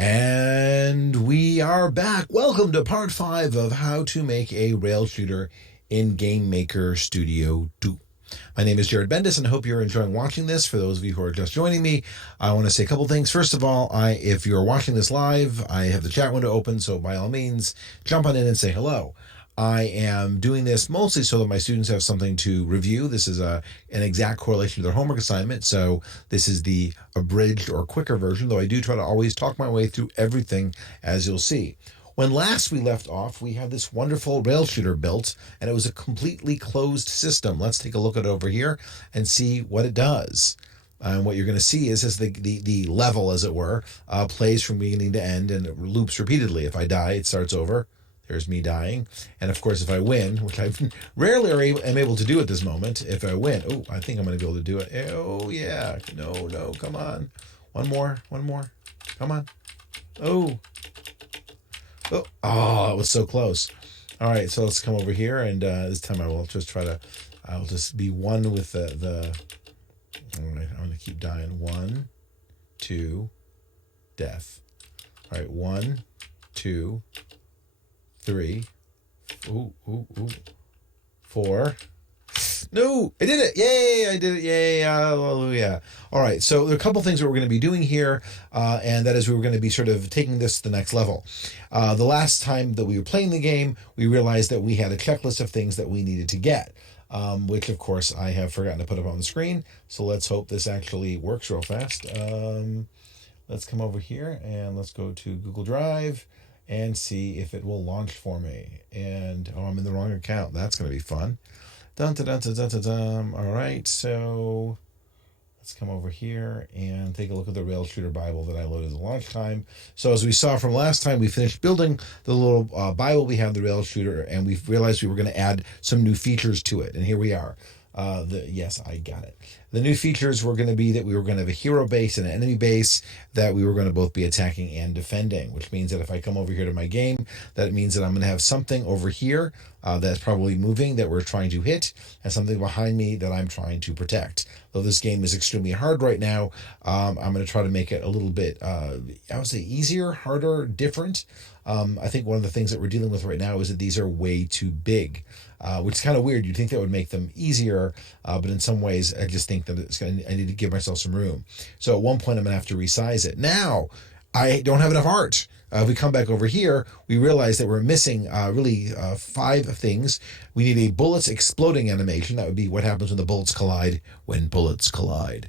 And we are back. Welcome to part 5 of how to make a rail shooter in GameMaker Studio 2. My name is Jared Bendis, and I hope you're enjoying watching this. For those of you who are just joining me, I want to say a couple things. First of all, if you're watching this live, I have the chat window open, so by all means, jump on in and say hello. I am doing this mostly so that my students have something to review. This is an exact correlation to their homework assignment, so this is the abridged or quicker version, though I do try to always talk my way through everything, as you'll see. When last we left off, we had this wonderful rail shooter built, and it was a completely closed system. Let's take a look at it over here and see what it does. And what you're going to see is as the level, as it were, plays from beginning to end, and it loops repeatedly. If I die, it starts over. There's me dying. And of course, if I win, which I rarely am able to do at this moment, if I win, oh, I think I'm going to be able to do it. Oh, yeah. No, come on. One more. Come on. Oh, it was so close. All right, so let's come over here, and this time I'll just be one with the all right, I'm going to keep dying. 1, 2, death. All right, 1, 2, 3, 4. No, I did it. Yay, I did it. Yay, hallelujah. All right, so there are a couple things that we're going to be doing here, and that is we were going to be sort of taking this to the next level. The last time that we were playing the game, we realized that we had a checklist of things that we needed to get, which, of course, I have forgotten to put up on the screen, so let's hope this actually works real fast. Let's come over here, and let's go to Google Drive and see if it will launch for me. And, I'm in the wrong account. That's going to be fun. Dun, dun, dun, dun, dun, dun, dun. All right, so let's come over here and take a look at the Rail Shooter Bible that I loaded at launch time. So as we saw from last time, we finished building the little Bible we have, the Rail Shooter, and we realized we were going to add some new features to it. And here we are. Yes, I got it. The new features were going to be that we were going to have a hero base and an enemy base that we were going to both be attacking and defending, which means that if I come over here to my game, that means that I'm going to have something over here that's probably moving that we're trying to hit, and something behind me that I'm trying to protect. Though this game is extremely hard right now, I'm going to try to make it a little bit, I would say, easier, harder, different. I think one of the things that we're dealing with right now is that these are way too big. Which is kind of weird. You'd think that would make them easier, but in some ways, I just think that I need to give myself some room. So at one point, I'm going to have to resize it. Now, I don't have enough art. If we come back over here, we realize that we're missing 5 things. We need a bullets exploding animation. That would be what happens when the bullets collide when bullets collide.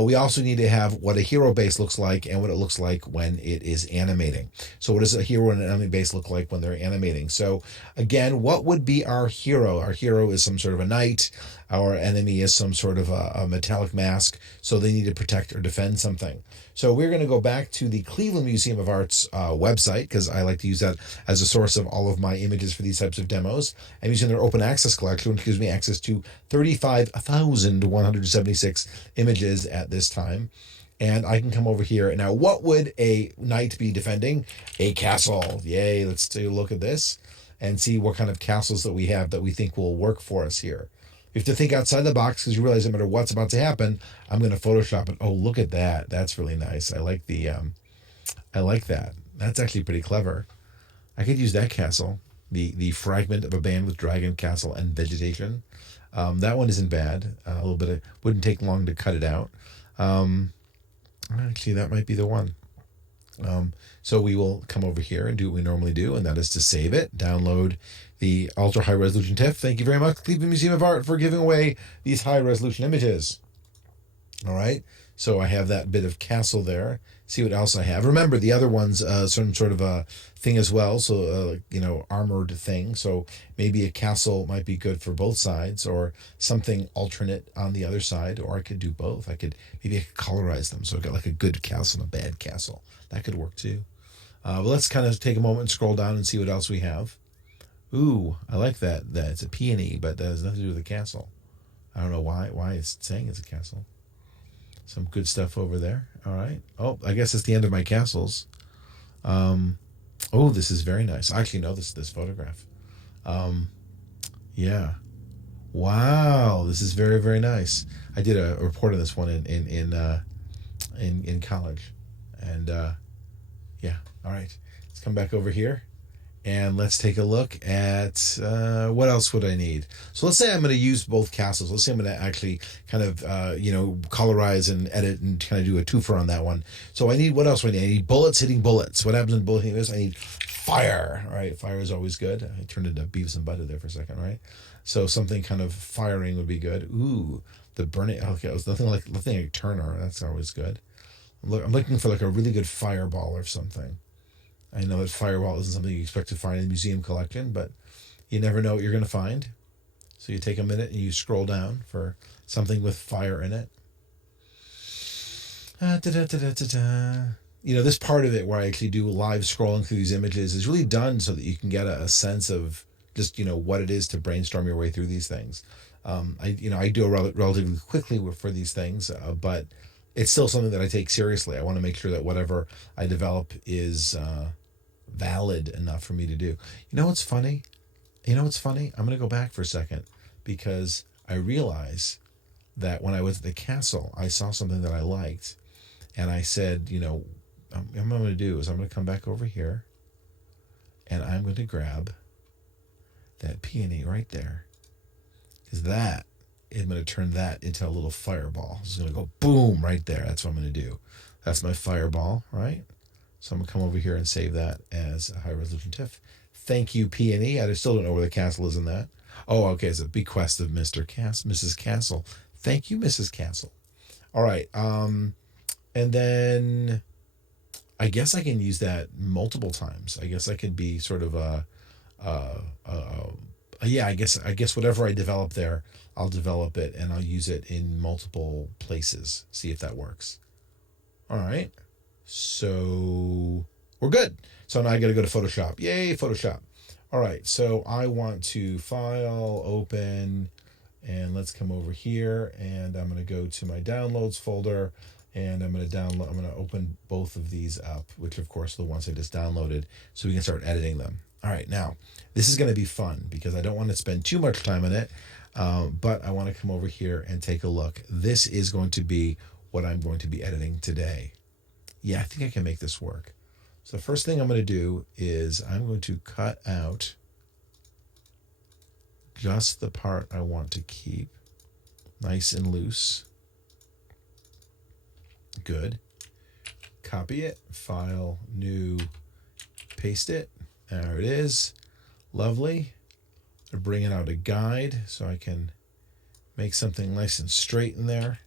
We also need to have what a hero base looks like and what it looks like when it is animating. So what does a hero and an enemy base look like when they're animating? So again, what would be our hero? Our hero is some sort of a knight. Our enemy is some sort of a metallic mask, so they need to protect or defend something. So we're going to go back to the Cleveland Museum of Art's website, because I like to use that as a source of all of my images for these types of demos. I'm using their open access collection, which gives me access to 35,176 images at this time. And I can come over here. And now, what would a knight be defending? A castle. Yay, let's take a look at this and see what kind of castles that we have that we think will work for us here. You have to think outside the box, because you realize no matter what's about to happen, I'm going to Photoshop it. Oh, look at that. That's really nice. I like that. That's actually pretty clever. I could use that castle, the fragment of a band with dragon, castle, and vegetation. That one isn't bad. A little bit of, wouldn't take long to cut it out. Actually, that might be the one. So we will come over here and do what we normally do, and that is to save it, download the ultra high resolution TIFF. Thank you very much, Cleveland Museum of Art, for giving away these high resolution images. All right, so I have that bit of castle there. See what else I have. Remember, the other one's some sort of a thing as well, so armored thing. So maybe a castle might be good for both sides, or something alternate on the other side, or I could do both. I could colorize them, so I got like a good castle and a bad castle. That could work too. But let's kind of take a moment and scroll down and see what else we have. Ooh, I like that. It's a peony, but that has nothing to do with the castle. I don't know why it's saying it's a castle. Some good stuff over there. All right. Oh, I guess it's the end of my castles. This is very nice. I actually know this photograph. Yeah. Wow, this is very, very nice. I did a report on this one in college, and Yeah. All right. Let's come back over here. And let's take a look at what else would I need. So let's say I'm going to use both castles. Let's say I'm going to actually kind of, colorize and edit and kind of do a twofer on that one. So I need, what else do I need? I need bullets hitting bullets. What happens when bullet hitting this? I need fire, right? Fire is always good. I turned into Beavis and Butthead there for a second, right? So something kind of firing would be good. Ooh, the burning. Okay, it was nothing like Turner. That's always good. I'm looking for like a really good fireball or something. I know that fireball isn't something you expect to find in a museum collection, but you never know what you're going to find. So you take a minute and you scroll down for something with fire in it. This part of it where I actually do live scrolling through these images is really done so that you can get a sense of just, what it is to brainstorm your way through these things. I do it relatively quickly for these things, but it's still something that I take seriously. I want to make sure that whatever I develop is valid enough for me to do. You know what's funny? I'm going to go back for a second because I realize that when I was at the castle, I saw something that I liked. And I said, what I'm going to do is I'm going to come back over here and I'm going to grab that peony right there. Because I'm going to turn that into a little fireball. It's going to go boom right there. That's what I'm going to do. That's my fireball, right? So I'm going to come over here and save that as a high resolution TIFF. Thank you, Peony. I still don't know where the castle is in that. Oh, okay. It's a bequest of Mrs. Castle. Thank you, Mrs. Castle. All right. And then I guess I can use that multiple times. I guess I could be sort of I guess whatever I develop there, I'll develop it and I'll use it in multiple places. See if that works. All right. So we're good. So now I got to go to Photoshop. Yay, Photoshop. All right. So I want to file, open, and let's come over here and I'm going to go to my downloads folder and I'm going to open both of these up, which of course are the ones I just downloaded, so we can start editing them. All right. Now this is going to be fun because I don't want to spend too much time on it. But I want to come over here and take a look. This is going to be what I'm going to be editing today. Yeah, I think I can make this work. So the first thing I'm going to do is I'm going to cut out just the part I want to keep nice and loose. Good. Copy it, file, new, paste it. There it is. Lovely. I'm bringing out a guide so I can make something nice and straight in there.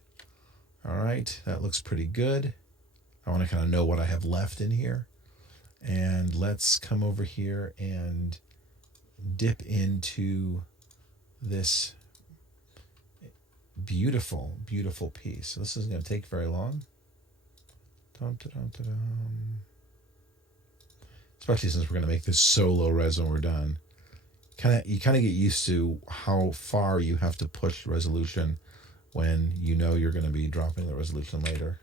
All right, that looks pretty good. I want to kind of know what I have left in here. And let's come over here and dip into this beautiful, beautiful piece. So this isn't going to take very long. Especially since we're going to make this so low res when we're done. You kind of get used to how far you have to push resolution when you know you're going to be dropping the resolution later.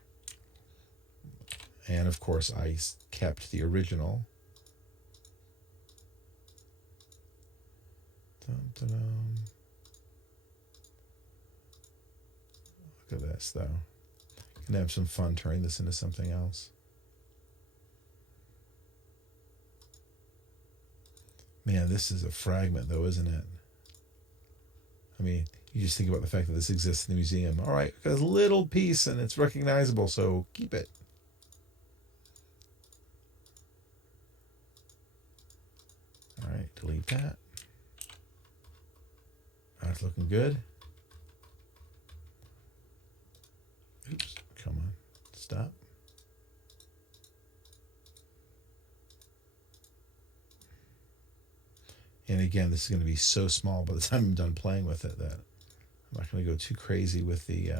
And of course, I kept the original. Look at this, though. Gonna have some fun turning this into something else. Man, this is a fragment, though, isn't it? I mean, you just think about the fact that this exists in the museum. All right, got a little piece, and it's recognizable, so keep it. All right, delete that. That's looking good. Oops, come on, stop. And again, this is going to be so small by the time I'm done playing with it that I'm not going to go too crazy with the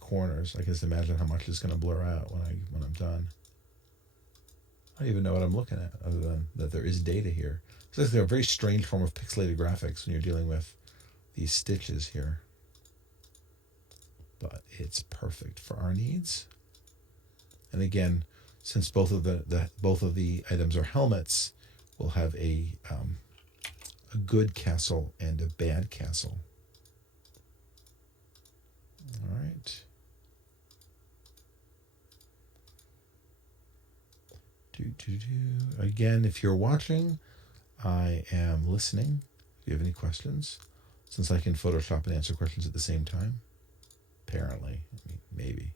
corners. I can just imagine how much it's going to blur out when I'm done. I don't even know what I'm looking at other than that there is data here. So it's a very strange form of pixelated graphics when you're dealing with these stitches here. But it's perfect for our needs. And again, since both of the items are helmets, we'll have a good castle and a bad castle. All right. Again, if you're watching, I am listening. If you have any questions, since I can Photoshop and answer questions at the same time, apparently, maybe.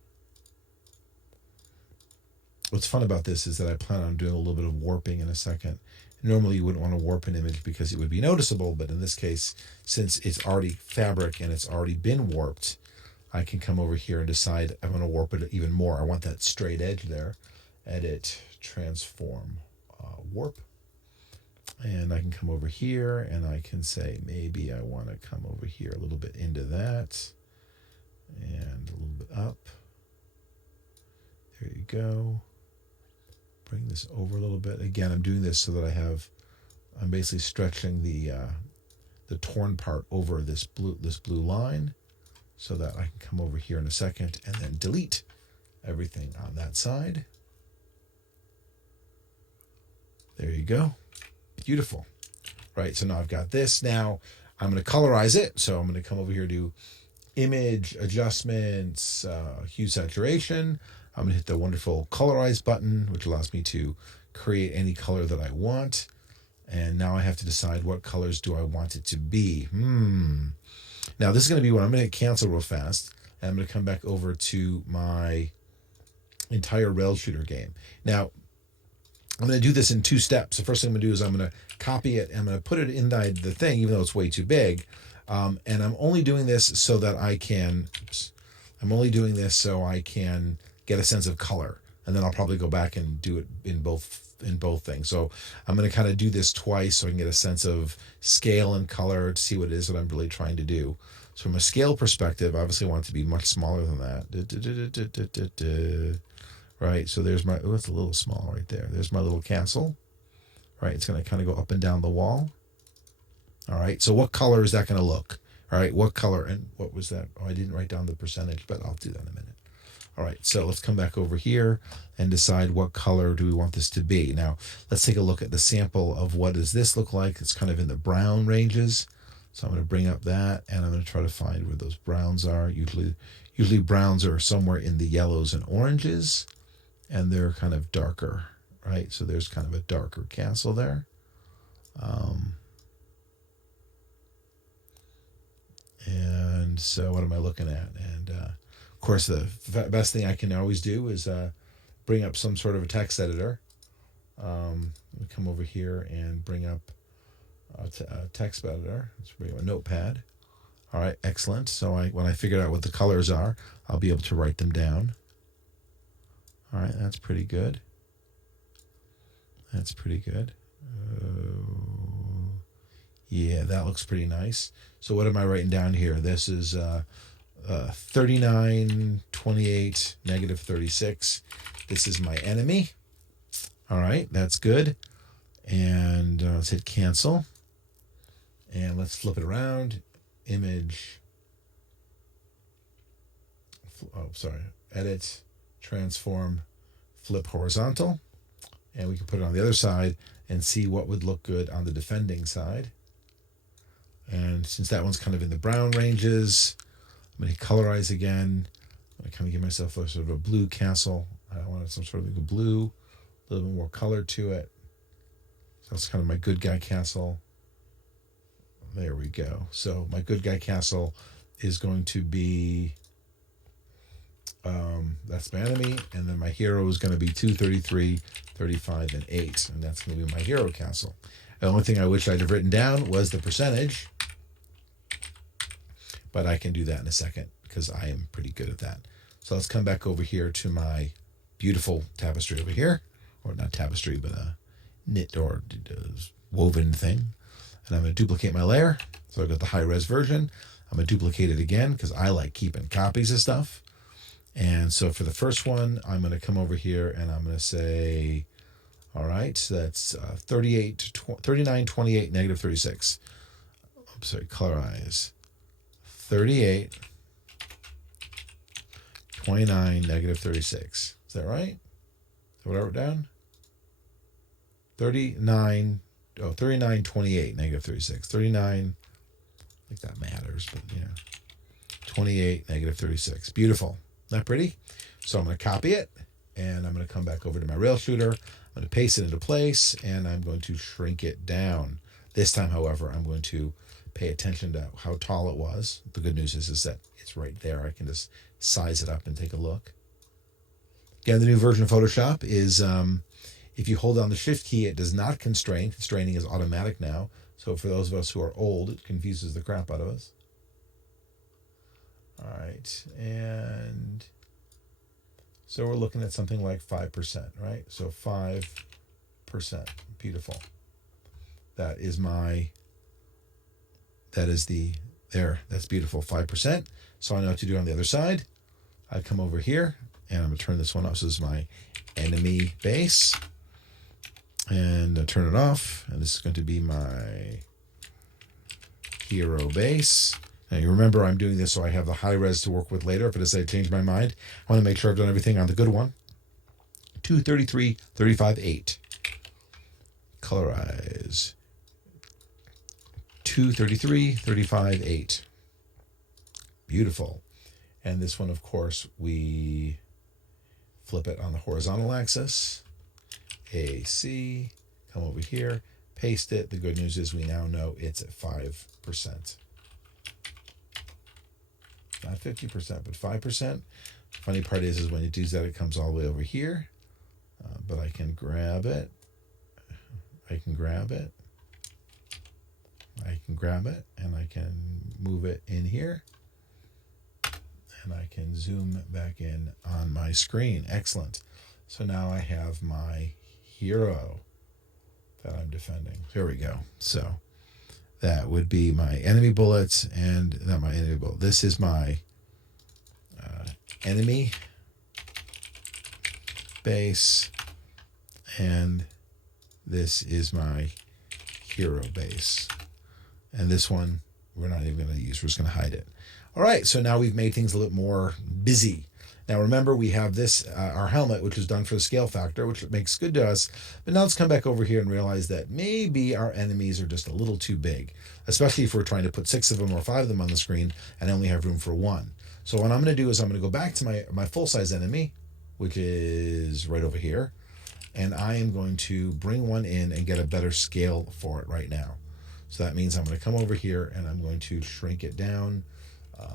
What's fun about this is that I plan on doing a little bit of warping in a second. Normally you wouldn't want to warp an image because it would be noticeable, but in this case, since it's already fabric and it's already been warped, I can come over here and decide I'm going to warp it even more. I want that straight edge there. Edit, transform, warp. And I can come over here and I can say maybe I want to come over here a little bit into that and a little bit up. There you go. Bring this over a little bit. Again, I'm doing this so that I'm basically stretching the torn part over this blue line so that I can come over here in a second and then delete everything on that side. There you go. Beautiful. Right, so now I've got this. Now I'm going to colorize it. So I'm going to come over here to Image, Adjustments, Hue Saturation. I'm going to hit the wonderful Colorize button, which allows me to create any color that I want. And now I have to decide what colors do I want it to be. Now this is going to be what I'm going to cancel real fast. And I'm going to come back over to my entire rail shooter game. Now, I'm going to do this in 2 steps. The first thing I'm going to do is I'm going to copy it. And I'm going to put it inside the thing, even though it's way too big. And I'm only doing this so that I can, get a sense of color. And then I'll probably go back and do it in both things. So I'm going to kind of do this twice so I can get a sense of scale and color to see what it is that I'm really trying to do. So from a scale perspective, obviously I want it to be much smaller than that. Right, so there's my, it's a little small right there. There's my little castle. Right, it's going to kind of go up and down the wall. All right, so what color is that going to look? All right, what color, and what was that? Oh, I didn't write down the percentage, but I'll do that in a minute. All right, so let's come back over here and decide what color do we want this to be. Now, let's take a look at the sample of what does this look like. It's kind of in the brown ranges. So I'm going to bring up that, and I'm going to try to find where those browns are. Usually browns are somewhere in the yellows and oranges, and they're kind of darker, right? So there's kind of a darker castle there. And so what am I looking at? And of course, the best thing I can always do is bring up some sort of a text editor. Let me come over here and bring up a text editor. Let's bring up a notepad. All right, excellent. So when I figure out what the colors are, I'll be able to write them down. All right, that's pretty good. That's pretty good. Yeah, that looks pretty nice. So what am I writing down here? This is 39, 28, negative 36. This is my enemy. All right, that's good. And let's hit cancel. And let's flip it around. Image. Edit, transform, flip horizontal. And we can put it on the other side and see what would look good on the defending side. And since that one's kind of in the brown ranges, I'm going to colorize again. I'm going to kind of give myself a sort of a blue castle. I wanted some sort of like a blue, a little bit more color to it. So that's kind of my good guy castle. There we go. So my good guy castle is going to be, that's my enemy. And then my hero is going to be 2, 33, 35, and 8. And that's going to be my hero castle. The only thing I wish I'd have written down was the percentage. But I can do that in a second because I am pretty good at that. So let's come back over here to my beautiful tapestry over here. Or not tapestry, but a knit or woven thing. And I'm going to duplicate my layer. So I've got the high-res version. I'm going to duplicate it again because I like keeping copies of stuff. And so for the first one, I'm going to come over here and I'm going to say, all right, so that's 39, 28, negative 36. I'm sorry, colorize. 38, 29, negative 36. Is that right? Is that what I wrote down? 39, 28, negative 36. 39, I think that matters, but yeah. 28, negative 36. Beautiful. Not pretty? So I'm going to copy it, and I'm going to come back over to my rail shooter. I'm going to paste it into place, and I'm going to shrink it down. This time, however, I'm going to pay attention to how tall it was. The good news is that it's right there. I can just size it up and take a look. Again, the new version of Photoshop is if you hold down the Shift key, it does not constrain. Constraining is automatic now. So for those of us who are old, it confuses the crap out of us. All right, and so we're looking at something like 5%, right? So 5%, beautiful. That's beautiful, 5%. So I know what to do on the other side. I come over here, and I'm gonna turn this one off. So this is my enemy base, and I turn it off, and this is going to be my hero base. Now you remember I'm doing this so I have the high res to work with later. If it is I change my mind, I want to make sure I've done everything on the good one. 233, 35, 8. Colorize. 233, 35, 8. Beautiful. And this one, of course, we flip it on the horizontal axis. AC, come over here, paste it. The good news is we now know it's at 5%. Not 50%, but 5%. Funny part is when it does that, it comes all the way over here. But I can grab it. I can grab it, and I can move it in here. And I can zoom back in on my screen. Excellent. So now I have my hero that I'm defending. Here we go. So that would be my enemy bullets, and not my enemy bullet. This is my enemy base, and this is my hero base. And this one we're not even going to use. We're just going to hide it. All right, so now we've made things a little bit more busy. Now remember, we have this, our helmet, which was done for the scale factor, which makes good to us. But now let's come back over here and realize that maybe our enemies are just a little too big, especially if we're trying to put 6 of them or 5 of them on the screen and only have room for 1. So what I'm going to do is I'm going to go back to my full-size enemy, which is right over here. And I am going to bring one in and get a better scale for it right now. So that means I'm going to come over here and I'm going to shrink it down.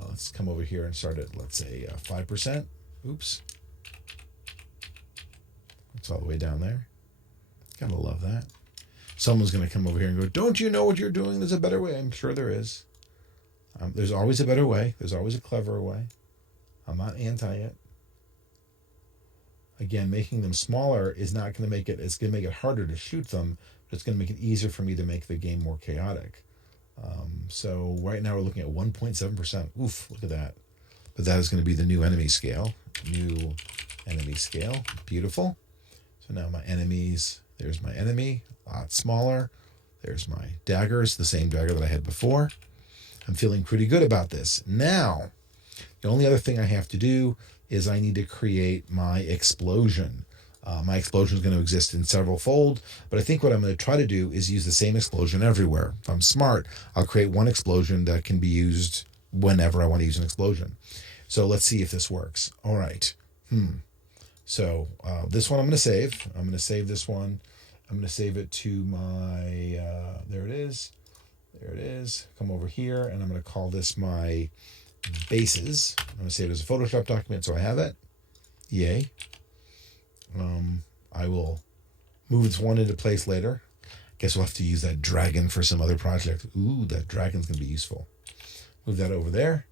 Let's come over here and start at, let's say, 5%. Oops. It's all the way down there. Gotta love that. Someone's going to come over here and go, don't you know what you're doing? There's a better way. I'm sure there is. There's always a better way. There's always a cleverer way. I'm not anti it. Again, making them smaller is not going to make it, it's going to make it harder to shoot them, but it's going to make it easier for me to make the game more chaotic. So right now we're looking at 1.7%. Oof, look at that. But that is going to be the new enemy scale. New enemy scale. Beautiful. So now my enemies, there's my enemy, a lot smaller. There's my daggers, the same dagger that I had before. I'm feeling pretty good about this. Now, the only other thing I have to do is I need to create my explosion. My explosion is going to exist in several fold, but I think what I'm going to try to do is use the same explosion everywhere. If I'm smart, I'll create one explosion that can be used whenever I want to use an explosion. So let's see if this works. All right. So this one I'm going to save. I'm going to save this one. I'm going to save it to my, there it is. There it is. Come over here, and I'm going to call this my bases. I'm going to save it as a Photoshop document so I have it. Yay. I will move this one into place later. Guess we'll have to use that dragon for some other project. Ooh, that dragon's going to be useful. Move that over there.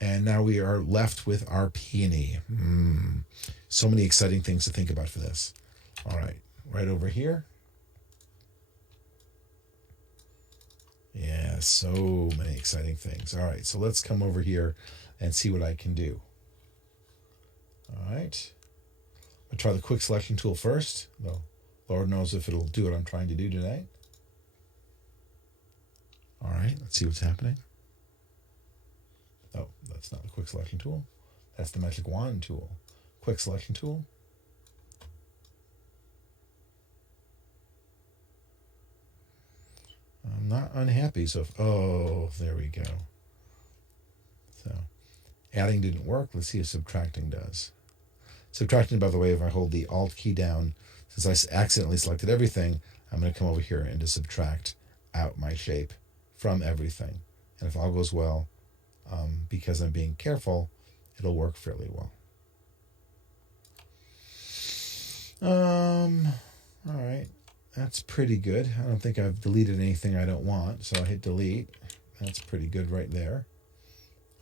And now we are left with our peony. So many exciting things to think about for this. All right, right over here. Yeah, so many exciting things. All right, so let's come over here and see what I can do. All right. I'll try the quick selection tool first, though Lord knows if it'll do what I'm trying to do today. All right, let's see what's happening. Oh, that's not the quick selection tool. That's the magic wand tool. Quick selection tool. I'm not unhappy. So, oh, there we go. So, adding didn't work. Let's see if subtracting does. Subtracting, by the way, if I hold the Alt key down, since I accidentally selected everything, I'm going to come over here and just subtract out my shape from everything. And if all goes well, because I'm being careful, it'll work fairly well. All right. That's pretty good. I don't think I've deleted anything I don't want, so I hit delete. That's pretty good right there.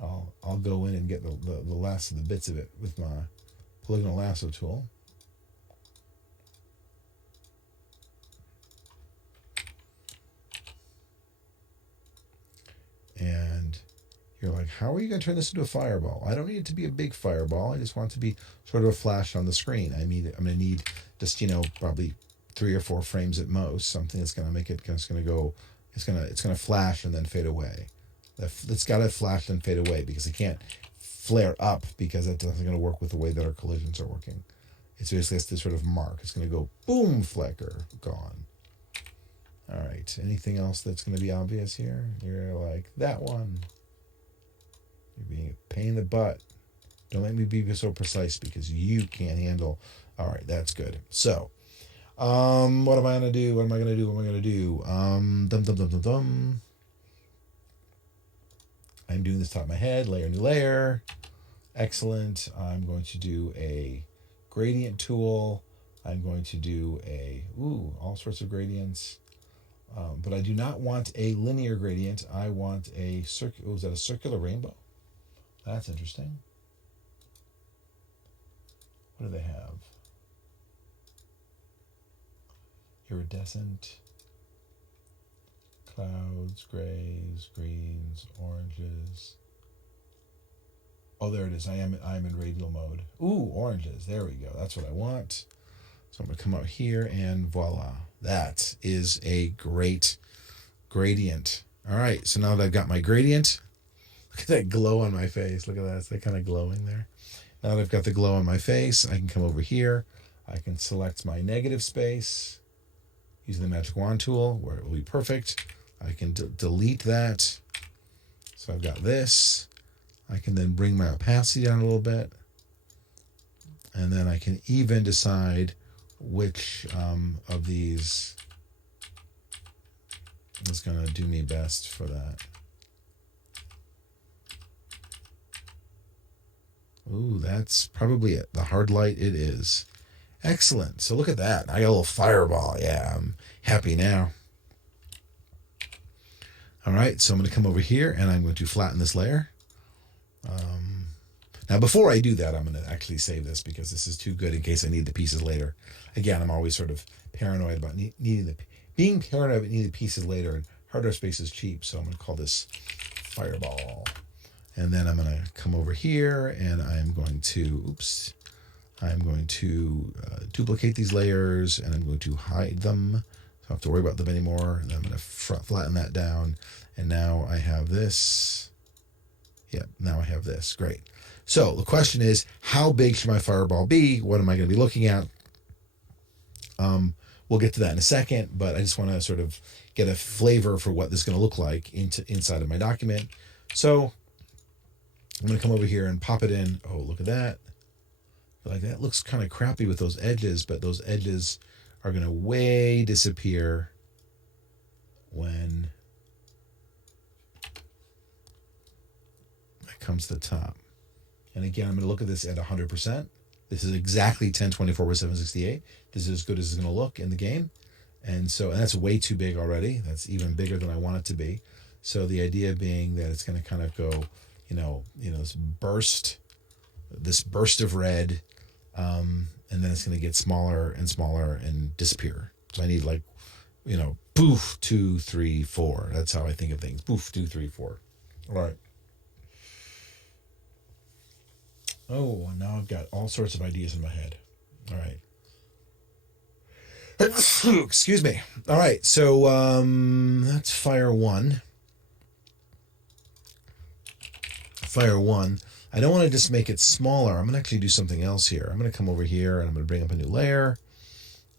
I'll go in and get the last of the bits of it with my polygonal lasso tool. And you're like, how are you going to turn this into a fireball? I don't need it to be a big fireball. I just want it to be sort of a flash on the screen. I'm going to need just, probably 3 or 4 frames at most. Something that's going to make it, it's going to flash and then fade away. It's got to flash and fade away because it can't flare up because that's not going to work with the way that our collisions are working. It's basically this sort of mark. It's going to go boom, flicker, gone. All right. Anything else that's going to be obvious here? You're like, that one. You're being a pain in the butt. Don't make me be so precise because you can't handle. All right, that's good. So, what am I going to do? What am I going to do? What am I going to do? I'm doing this top of my head. Layer, new layer. Excellent. I'm going to do a gradient tool. I'm going to do all sorts of gradients. But I do not want a linear gradient. I want a is that a circular rainbow? That's interesting. What do they have? Iridescent, clouds, grays, greens, oranges. Oh, there it is. I'm in radial mode. Ooh, oranges. There we go. That's what I want. So I'm going to come out here and voila. That is a great gradient. All right. So now that I've got my gradient, look at that glow on my face. Look at that. It's that kind of glowing there. Now that I've got the glow on my face, I can come over here. I can select my negative space using the magic wand tool where it will be perfect. I can delete that. So I've got this. I can then bring my opacity down a little bit. And then I can even decide which of these is going to do me best for that. Ooh, that's probably it. The hard light it is. Excellent. So look at that. I got a little fireball. Yeah, I'm happy now. All right, so I'm going to come over here and I'm going to flatten this layer. Now, before I do that, I'm going to actually save this because this is too good in case I need the pieces later. Again, I'm always sort of paranoid about being paranoid about needing the pieces later, and hardware space is cheap, so I'm going to call this fireball. And then I'm going to come over here and I'm going to, duplicate these layers and I'm going to hide them. So I don't have to worry about them anymore. And I'm going to flatten that down. And now I have this. Yep, now I have this. Great. So the question is, how big should my fireball be? What am I going to be looking at? We'll get to that in a second, but I just want to sort of get a flavor for what this is going to look like inside of my document. So I'm going to come over here and pop it in. Oh, look at that. Like that looks kind of crappy with those edges, but those edges are going to way disappear when it comes to the top. And again, I'm going to look at this at 100%. This is exactly 1024 by 768. This is as good as it's going to look in the game. And that's way too big already. That's even bigger than I want it to be. So the idea being that it's going to kind of go, this burst of red, and then it's going to get smaller and smaller and disappear. So I need poof, 2, 3, 4. That's how I think of things. Poof, 2, 3, 4. All right. Oh, and now I've got all sorts of ideas in my head. All right. Excuse me. All right, so that's fire one. Fire one. I don't want to just make it smaller. I'm going to actually do something else here. I'm going to come over here and I'm going to bring up a new layer.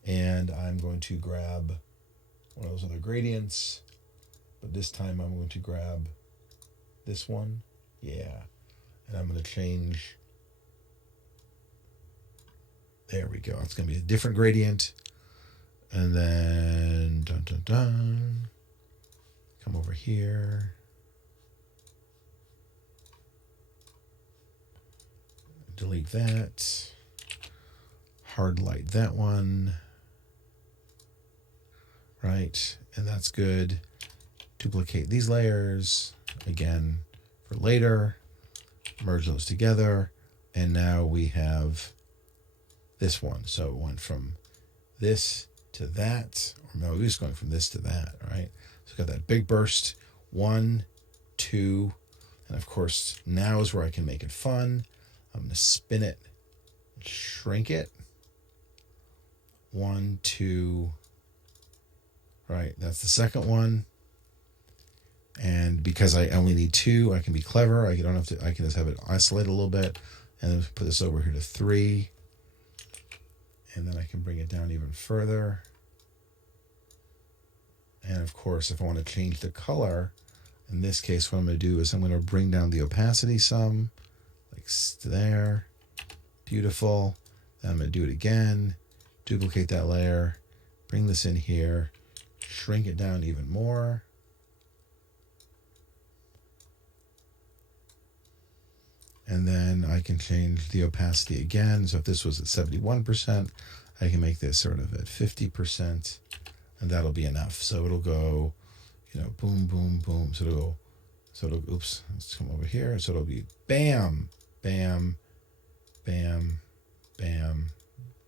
And I'm going to grab one of those other gradients. But this time I'm going to grab this one. Yeah. And I'm going to change. There we go. It's going to be a different gradient. And then, dun, dun, dun. Come over here. Delete that. Hard light that one. Right, and that's good. Duplicate these layers again for later. Merge those together, and now we have this one. So it went from this to that, or no, we're just going from this to that, right? So we've got that big burst, 1, 2, and of course now is where I can make it fun. I'm going to spin it, shrink it. 1, 2, right? That's the second one. And because I only need 2, I can be clever. I don't have to. I can just have it isolate a little bit, and then put this over here to 3, and then I can bring it down even further. And of course, if I want to change the color, in this case, what I'm going to do is I'm going to bring down the opacity some, like there. Beautiful. Then I'm going to do it again. Duplicate that layer. Bring this in here. Shrink it down even more. And then I can change the opacity again. So if this was at 71%, I can make this sort of at 50%, and that'll be enough. So it'll go, boom, boom, boom. Oops, let's come over here. So it'll be bam, bam, bam, bam,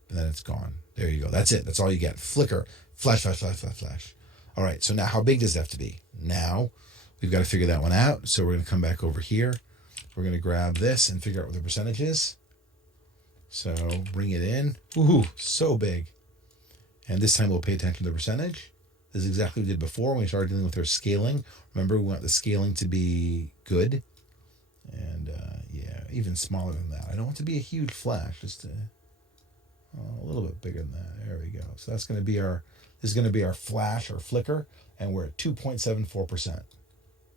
and then it's gone. There you go. That's it. That's all you get. Flicker, flash, flash, flash, flash, flash. All right, so now how big does it have to be? Now we've got to figure that one out. So we're going to come back over here. We're going to grab this and figure out what the percentage is. So bring it in. Ooh, so big. And this time we'll pay attention to the percentage. This is exactly what we did before when we started dealing with our scaling. Remember, we want the scaling to be good. And yeah, even smaller than that. I don't want it to be a huge flash, just a little bit bigger than that. There we go. So that's going to be this is going to be our flash or flicker, and we're at 2.74%.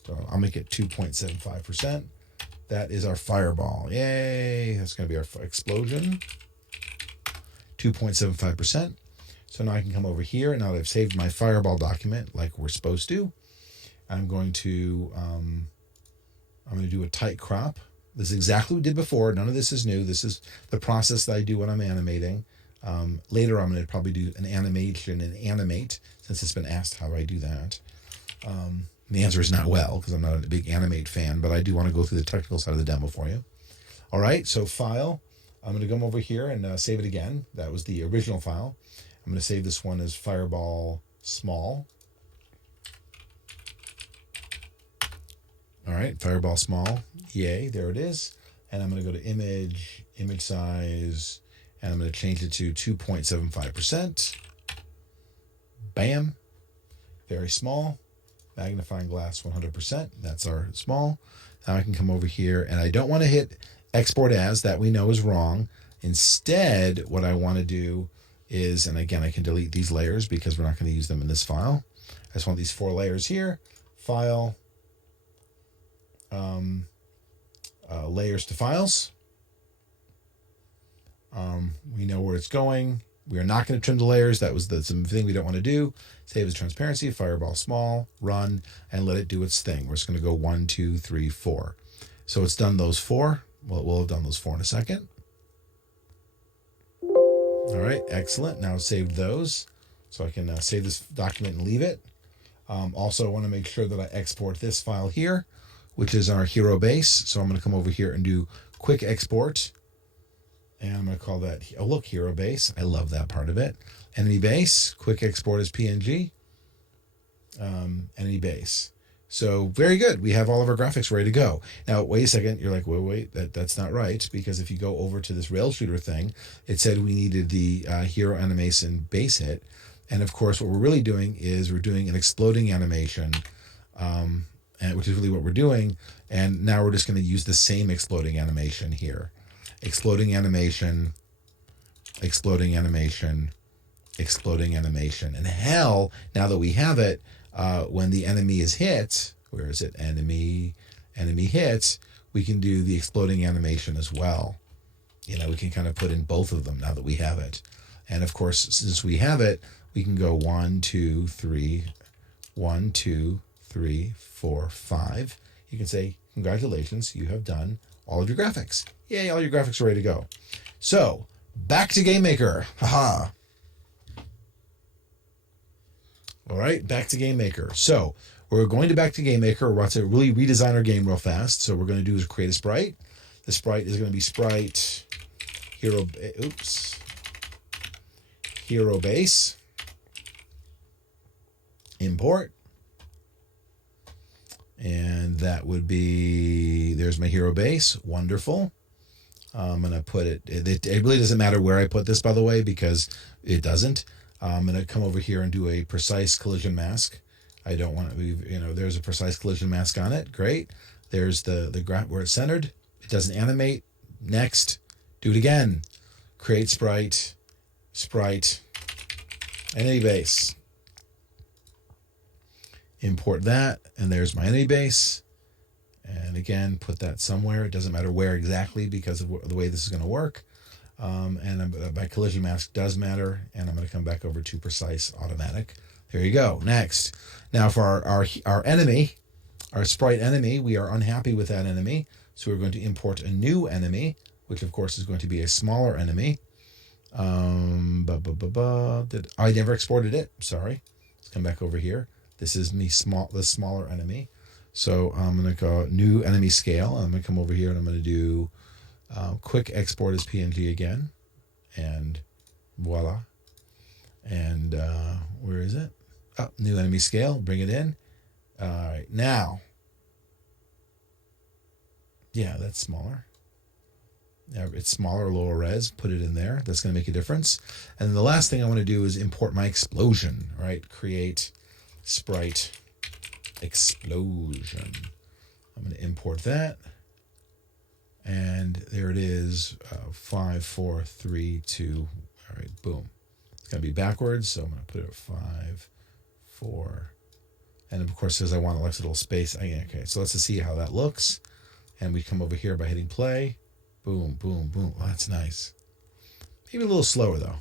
So I'll make it 2.75%. That is our fireball. Yay! That's going to be our explosion. 2.75%. So now I can come over here, and now that I've saved my fireball document like we're supposed to, I'm going to do a tight crop. This is exactly what we did before. None of this is new. This is the process that I do when I'm animating. Later, I'm going to probably do an animation and animate, since it's been asked how I do that. The answer is not well, because I'm not a big animate fan, but I do want to go through the technical side of the demo for you. All right, so file. I'm going to come over here and save it again. That was the original file. I'm going to save this one as Fireball Small. All right, Fireball Small. Yay, there it is. And I'm going to go to Image, Image Size, and I'm going to change it to 2.75%. Bam. Very small. Magnifying glass 100%. That's our small. Now I can come over here, and I don't want to hit Export As. That we know is wrong. Instead, what I want to do is, and again, I can delete these layers because we're not going to use them in this file. I just want these 4 layers here. File, layers to files. We know where it's going. We are not going to trim the layers. That was the thing we don't want to do. Save as transparency, Fireball Small, run, and let it do its thing. We're just going to go 1, 2, 3, 4. So it's done those 4. Well, we'll have done those 4 in a second. All right, excellent. Now I've saved those. So I can save this document and leave it. Also, I want to make sure that I export this file here, which is our hero base. So I'm going to come over here and do quick export. And I'm going to call that, oh, look, hero base. I love that part of it. Enemy base, quick export as PNG. Enemy base. So very good. We have all of our graphics ready to go. Now, wait a second. You're like, wait, that's not right. Because if you go over to this rail shooter thing, it said we needed the hero animation base hit. And of course, what we're really doing is we're doing an exploding animation, which is really what we're doing. And now we're just going to use the same exploding animation here. Exploding animation, exploding animation, exploding animation. And hell, now that we have it, when the enemy is hit, where is it? Enemy hits, we can do the exploding animation as well. we can kind of put in both of them now that we have it. And of course, since we have it, we can go 1, 2, 3, 1, 2, 3, 4, 5. You can say, congratulations, you have done all of your graphics. Yay, all your graphics are ready to go. So, back to GameMaker. Haha. All right, back to GameMaker. So, we're going to back to GameMaker. We're about to really redesign our game real fast. So, what we're going to do is create a sprite. The sprite is going to be sprite hero base. Import. And that would be, there's my hero base. Wonderful. I'm going to put it really doesn't matter where I put this, by the way, because it doesn't. I'm going to come over here and do a precise collision mask. I don't want to, there's a precise collision mask on it. Great. There's the graph where it's centered. It doesn't animate. Next. Do it again. Create sprite, enemy base. Import that, and there's my enemy base. And again, put that somewhere. It doesn't matter where exactly because of the way this is going to work. And my collision mask does matter. And I'm going to come back over to precise automatic. There you go. Next. Now for our enemy, our sprite enemy, we are unhappy with that enemy. So we're going to import a new enemy, which of course is going to be a smaller enemy. I never exported it. Sorry. Let's come back over here. This is the smaller enemy. So I'm going to go new enemy scale. I'm going to come over here and I'm going to do quick export as PNG again. And voila. And where is it? Oh, new enemy scale. Bring it in. All right. Now. Yeah, that's smaller. It's smaller, lower res. Put it in there. That's going to make a difference. And the last thing I want to do is import my explosion. Right? Create sprite explosion. I'm going to import that. And there it is. 5, 4, 3, 2. All right, boom. It's going to be backwards. So I'm going to put it at 5, 4. And of course, because I want a nice little space. Okay, so let's just see how that looks. And we come over here by hitting play. Boom, boom, boom. Oh, that's nice. Maybe a little slower, though.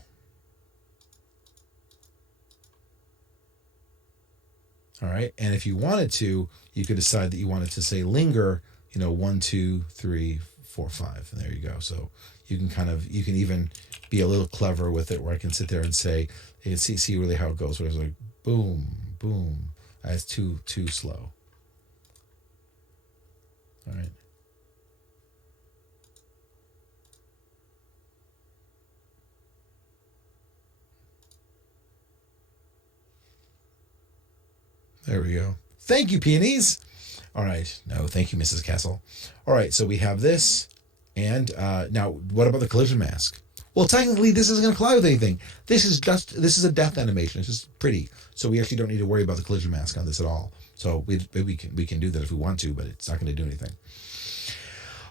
All right. And if you wanted to, you could decide that you wanted to say linger, 1, 2, 3, 4, 5. And there you go. So you can even be a little clever with it where I can sit there and say, you can see really how it goes. Where it's like, boom, boom. That's too slow. All right. There we go. Thank you, peonies. All right. No, thank you, Mrs. Castle. All right, so we have this. And now, what about the collision mask? Well, technically, this isn't going to collide with anything. This is a death animation. It's just pretty. So we actually don't need to worry about the collision mask on this at all. So we can do that if we want to, but it's not going to do anything.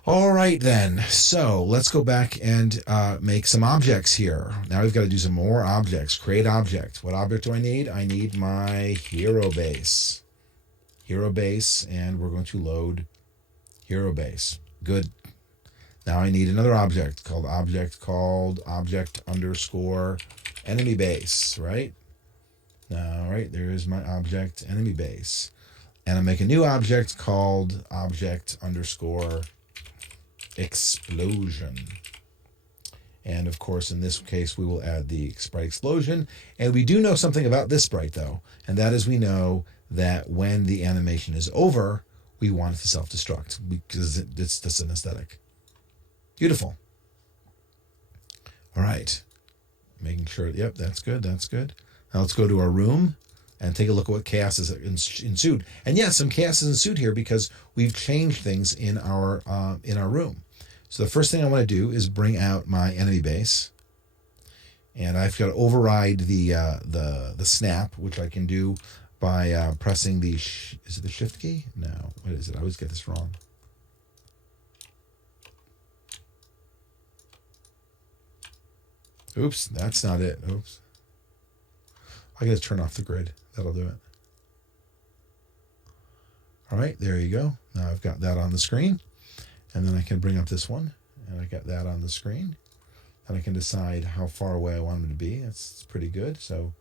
All right, then. So let's go back and make some objects here. Now we've got to do some more objects. Create object. What object do I need? I need my hero base. Hero base, and we're going to load hero base. Good. Now I need another object called object underscore enemy base, right? All right, there's my object enemy base. And I make a new object called object underscore explosion. And of course, in this case, we will add the sprite explosion. And we do know something about this sprite, though. And that is we know that when the animation is over, we want it to self-destruct because it's just an aesthetic. Beautiful. All right. Making sure, yep, that's good. That's good. Now let's go to our room and take a look at what chaos has ensued. And yes, some chaos has ensued here because we've changed things in our room. So the first thing I want to do is bring out my enemy base. And I've got to override the snap, which I can do by pressing the, is it the shift key? No, what is it? I always get this wrong. Oops, that's not it. Oops. I got to turn off the grid. That'll do it. All right, there you go. Now I've got that on the screen. And then I can bring up this one. and I got that on the screen. And I can decide how far away I want them to be. That's pretty good. So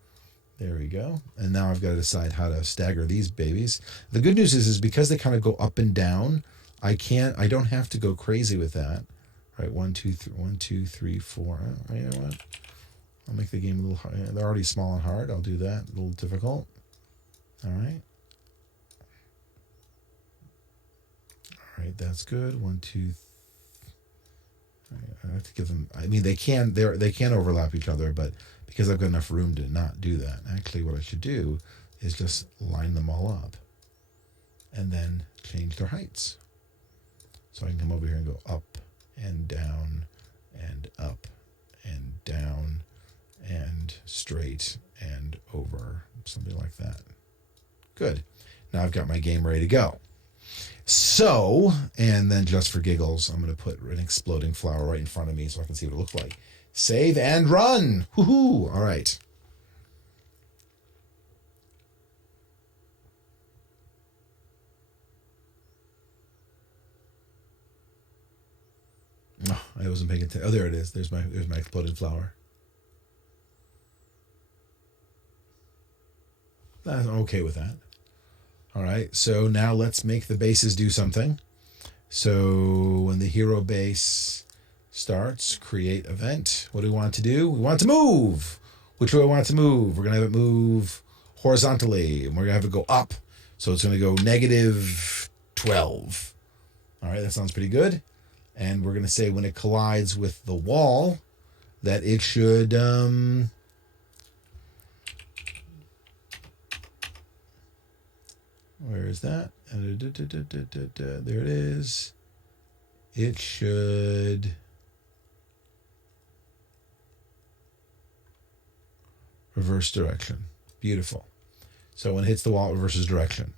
there we go. And now I've got to decide how to stagger these babies. The good news is because they kind of go up and down, I don't have to go crazy with that. All right, 1, 2, 3, 1, 2, 3, 4. You know what? I'll make the game a little hard. They're already small and hard. I'll do that. A little difficult. All right. All right, that's good. 1, 2. I have to give them. I mean, they can overlap each other, but because I've got enough room to not do that, actually, what I should do is just line them all up, and then change their heights. So I can come over here and go up and down, and up and down, and straight and over, something like that. Good. Now I've got my game ready to go. So, and then just for giggles, I'm going to put an exploding flower right in front of me so I can see what it looks like. Save and run. Woohoo! All right. Oh, I wasn't paying attention. Oh, there it is. There's my exploding flower. I'm okay with that. All right, so now let's make the bases do something. So when the hero base starts, create event. What do we want to do? We want to move. Which way we want it to move? We're going to have it move horizontally, and we're going to have it go up. So it's going to go -12. All right, that sounds pretty good. And we're going to say when it collides with the wall that it should... where is that? There it is. It should reverse direction. Beautiful. So when it hits the wall, it reverses direction.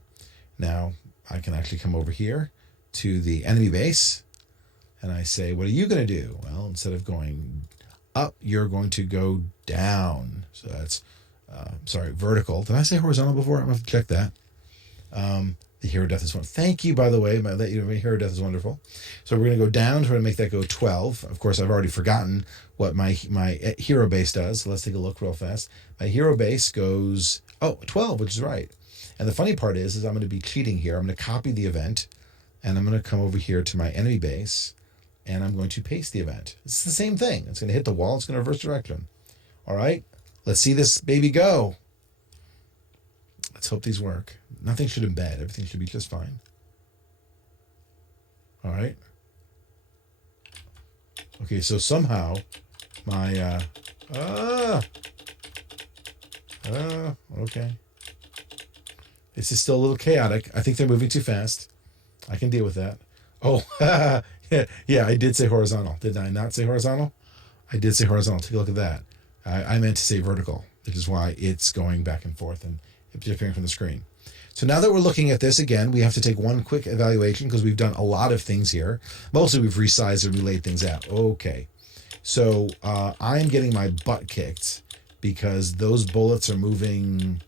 Now I can actually come over here to the enemy base and I say, what are you going to do? Well, instead of going up, you're going to go down. So that's, vertical. Did I say horizontal before? I'm going to have to check that. The hero death is wonderful. Thank you, by the way. My hero death is wonderful. So we're going to go down. We're going to make that go 12. Of course, I've already forgotten what my hero base does. So let's take a look real fast. My hero base goes 12, which is right. And the funny part is I'm going to be cheating here. I'm going to copy the event, and I'm going to come over here to my enemy base, and I'm going to paste the event. It's the same thing. It's going to hit the wall. It's going to reverse direction. All right. Let's see this baby go. Let's hope these work. Nothing should embed. Everything should be just fine. All right. Okay, so somehow my... okay. This is still a little chaotic. I think they're moving too fast. I can deal with that. Oh, yeah, I did say horizontal. Did I not say horizontal? I did say horizontal. Take a look at that. I meant to say vertical, which is why it's going back and forth and appearing from the screen. So now that we're looking at this again, we have to take one quick evaluation because we've done a lot of things here. Mostly we've resized and relayed things out. Okay. So I'm getting my butt kicked because those bullets are moving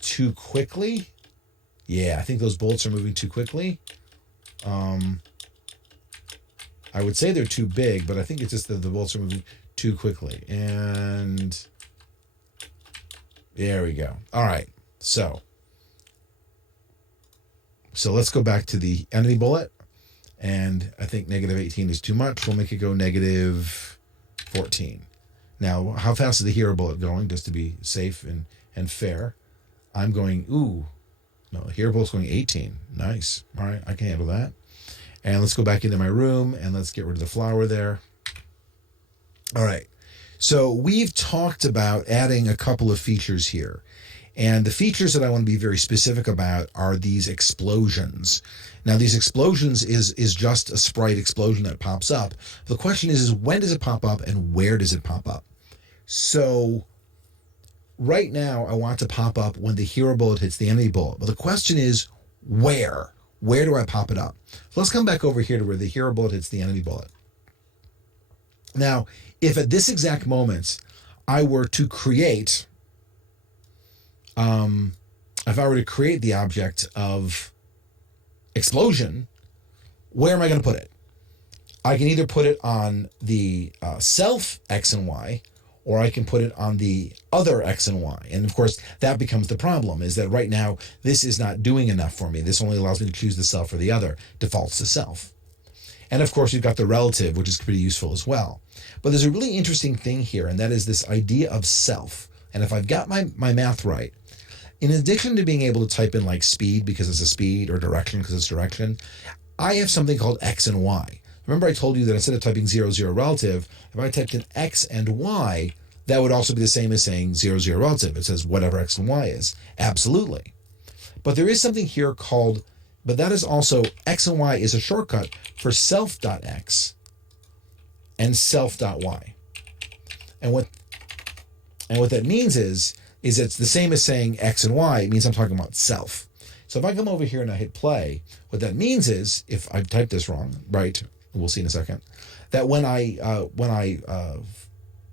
too quickly. Yeah, I think those bullets are moving too quickly. I would say they're too big, but I think it's just that the bullets are moving too quickly. And there we go. All right. So let's go back to the enemy bullet. And I think -18 is too much. We'll make it go -14. Now, how fast is the hero bullet going? Just to be safe and fair. I'm going, no, the hero bullet's going 18. Nice. All right, I can handle that. And let's go back into my room and let's get rid of the flower there. All right. So we've talked about adding a couple of features here. And the features that I want to be very specific about are these explosions. Now, these explosions is just a sprite explosion that pops up. The question is when does it pop up and where does it pop up? So right now, I want it to pop up when the hero bullet hits the enemy bullet. But the question is where? Where do I pop it up? So let's come back over here to where the hero bullet hits the enemy bullet. Now, if at this exact moment I were to create... if I were to create the object of explosion, where am I going to put it? I can either put it on the self X and Y, or I can put it on the other X and Y. And of course, that becomes the problem, is that right now, this is not doing enough for me. This only allows me to choose the self or the other, defaults to self. And of course, you've got the relative, which is pretty useful as well. But there's a really interesting thing here, and that is this idea of self. And if I've got my math right, in addition to being able to type in like speed because it's a speed, or direction because it's direction, I have something called X and Y. Remember I told you that instead of typing 0, 0 relative, if I typed in X and Y, that would also be the same as saying 0, 0 relative. It says whatever X and Y is. Absolutely. But there is something here called, but that is also, X and Y is a shortcut for self.x and self.y. And what that means is it's the same as saying X and Y. It means I'm talking about self. So if I come over here and I hit play, what that means is, if I typed this wrong, right, we'll see in a second, that when I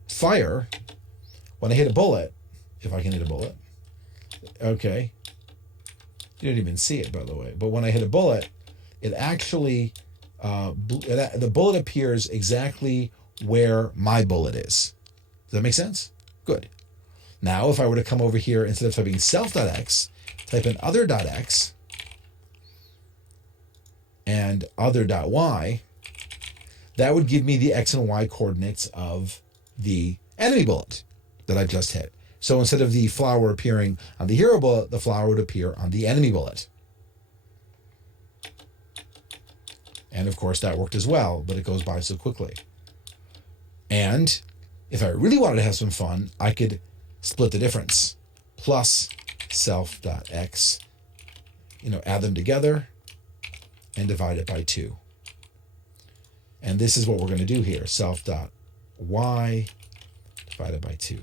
fire, when I hit a bullet, if I can hit a bullet, okay, you didn't even see it, by the way, but when I hit a bullet, it actually, the bullet appears exactly where my bullet is. Does that make sense? Good. Now, if I were to come over here, instead of typing self.x, type in other.x and other.y, that would give me the X and Y coordinates of the enemy bullet that I just hit. So instead of the flower appearing on the hero bullet, the flower would appear on the enemy bullet. And of course that worked as well, but it goes by so quickly. And if I really wanted to have some fun, I could split the difference. Plus self.x, add them together and divide it by 2. And this is what we're going to do here. Self.y divided by 2.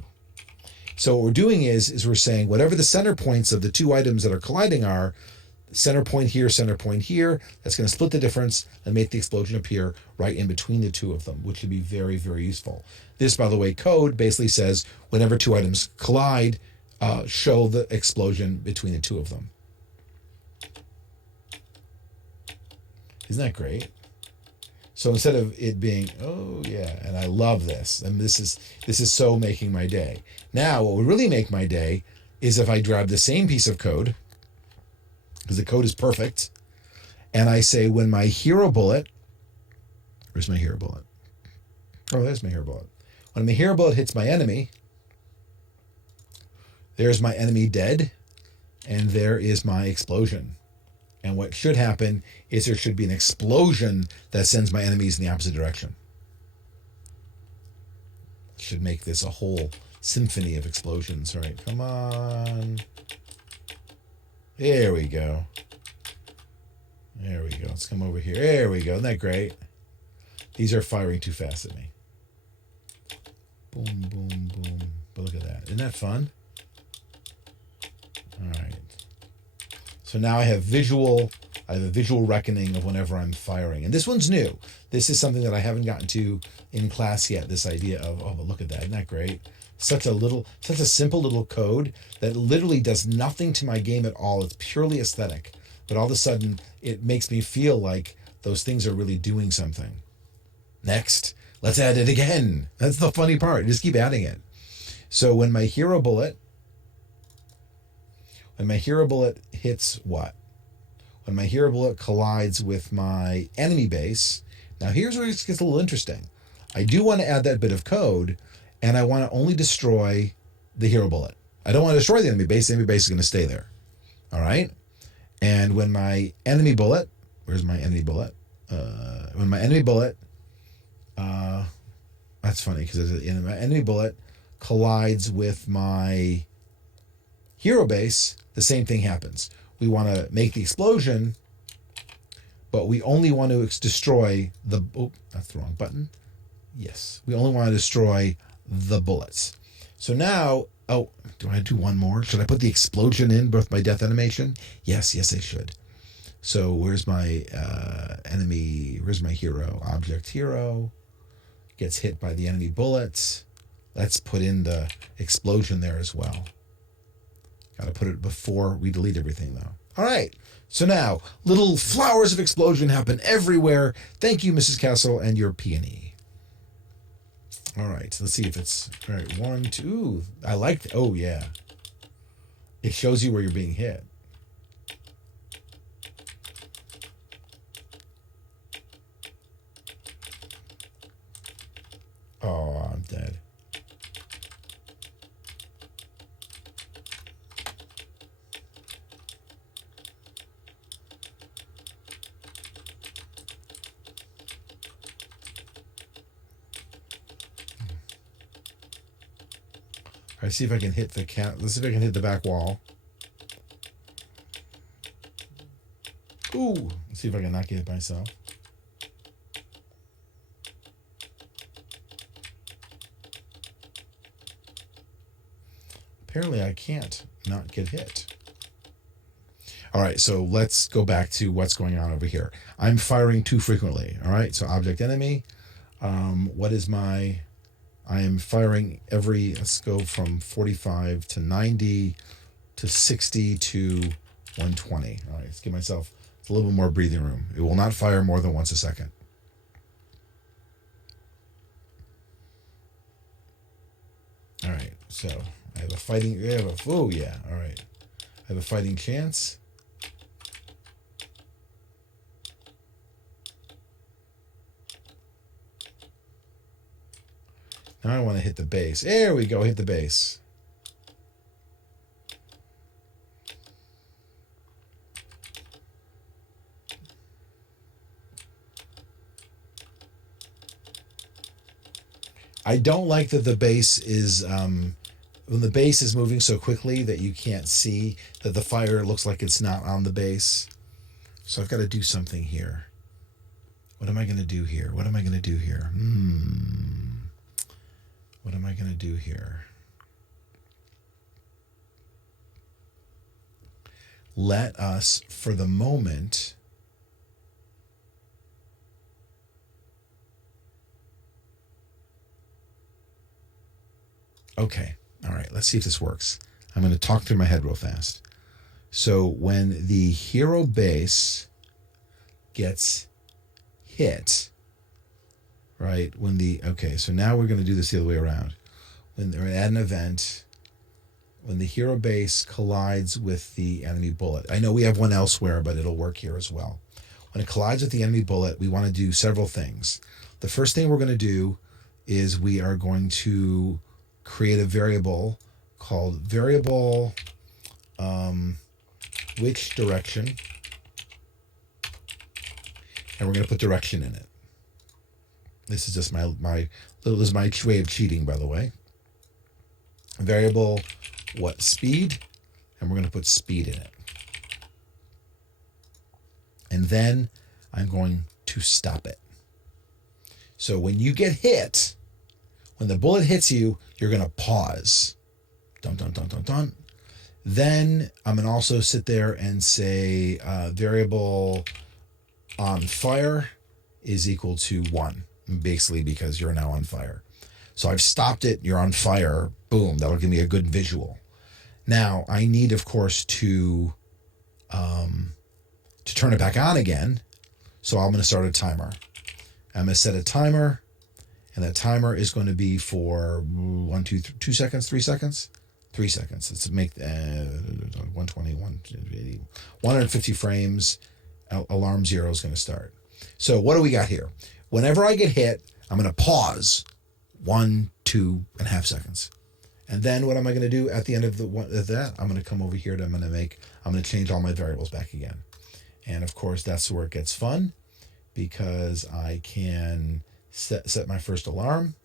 So what we're doing is we're saying whatever the center points of the two items that are colliding are, center point here, that's going to split the difference and make the explosion appear right in between the two of them, which would be very, very useful. This, by the way, code basically says whenever two items collide, show the explosion between the two of them. Isn't that great? So instead of it being, oh yeah, and I love this, and this is so making my day. Now, what would really make my day is if I grab the same piece of code, because the code is perfect, and I say when my hero bullet, where's my hero bullet? Oh, there's my hero bullet. When my hero bullet hits my enemy, there's my enemy dead, and there is my explosion. And what should happen is there should be an explosion that sends my enemies in the opposite direction. Should make this a whole symphony of explosions. All right, come on. There we go. There we go. Let's come over here. There we go. Isn't that great? These are firing too fast at me. Boom, boom, boom. But look at that. Isn't that fun? All right. So now I have a visual reckoning of whenever I'm firing. And this one's new. This is something that I haven't gotten to in class yet, this idea of, oh, but look at that. Isn't that great? Such a simple little code that literally does nothing to my game at all. It's purely aesthetic. But all of a sudden, it makes me feel like those things are really doing something. Next, let's add it again. That's the funny part. Just keep adding it. So when my hero bullet hits what? When my hero bullet collides with my enemy base. Now here's where it gets a little interesting. I do want to add that bit of code, and I want to only destroy the hero bullet. I don't want to destroy the enemy base. The enemy base is going to stay there. All right? And when my enemy bullet, where's my enemy bullet? When my enemy bullet, that's funny because my enemy bullet collides with my hero base, the same thing happens. We want to make the explosion, but we only want to destroy the... Oh, that's the wrong button. Yes. We only want to destroy the bullets. So now... Oh, do I do one more? Should I put the explosion in both my death animation? Yes, I should. So where's my enemy? Where's my hero? Object hero. Gets hit by the enemy bullets. Let's put in the explosion there as well. Got to put it before we delete everything, though. All right. So now, little flowers of explosion happen everywhere. Thank you, Mrs. Castle, and your peony. All right, let's see if it's... All right, 1, 2... I like... Oh, yeah. It shows you where you're being hit. Oh, I'm dead. All right, see if I can hit the cat. Let's see if I can hit the back wall. Ooh, let's see if I can not get it myself. Apparently I can't not get hit. All right, so let's go back to what's going on over here. I'm firing too frequently. All right, so object enemy. What is my... I am firing every... Let's go from 45 to 90 to 60 to 120. All right, let's give myself a little bit more breathing room. It will not fire more than once a second. All right, so I have a fighting... Oh, yeah, all right. I have a fighting chance. Now I want to hit the base. There we go, hit the base. I don't like that the base is... when the base is moving so quickly that you can't see, that the fire looks like it's not on the base. So I've got to do something here. What am I going to do here? What am I going to do here? What am I going to do here? Let us, for the moment... Okay. All right. Let's see if this works. I'm going to talk through my head real fast. So when the hero base gets hit, right? Okay, so now we're going to do this the other way around. When they're at an event, when the hero base collides with the enemy bullet. I know we have one elsewhere, but it'll work here as well. When it collides with the enemy bullet, we want to do several things. The first thing we're going to do is we are going to create a variable called variable which direction, and we're going to put direction in it. This is just my way of cheating, by the way. Variable what speed, and we're going to put speed in it. And then I'm going to stop it. So when you get hit, when the bullet hits you, you're going to pause. Dun, dun, dun, dun, dun. Then I'm going to also sit there and say variable on fire is equal to 1, basically because you're now on fire. So I've stopped it, you're on fire, boom, that'll give me a good visual. Now, I need, of course, to turn it back on again, so I'm going to start a timer. I'm going to set a timer, and that timer is going to be for 2 seconds, 3 seconds? 3 seconds. Let's make 120, 150 frames. Alarm 0 is going to start. So what do we got here? Whenever I get hit, I'm going to pause 1, 2.5 seconds. And then what am I going to do at the end of that? I'm going to come over here and I'm going to change all my variables back again. And of course, that's where it gets fun, because I can set my first alarm,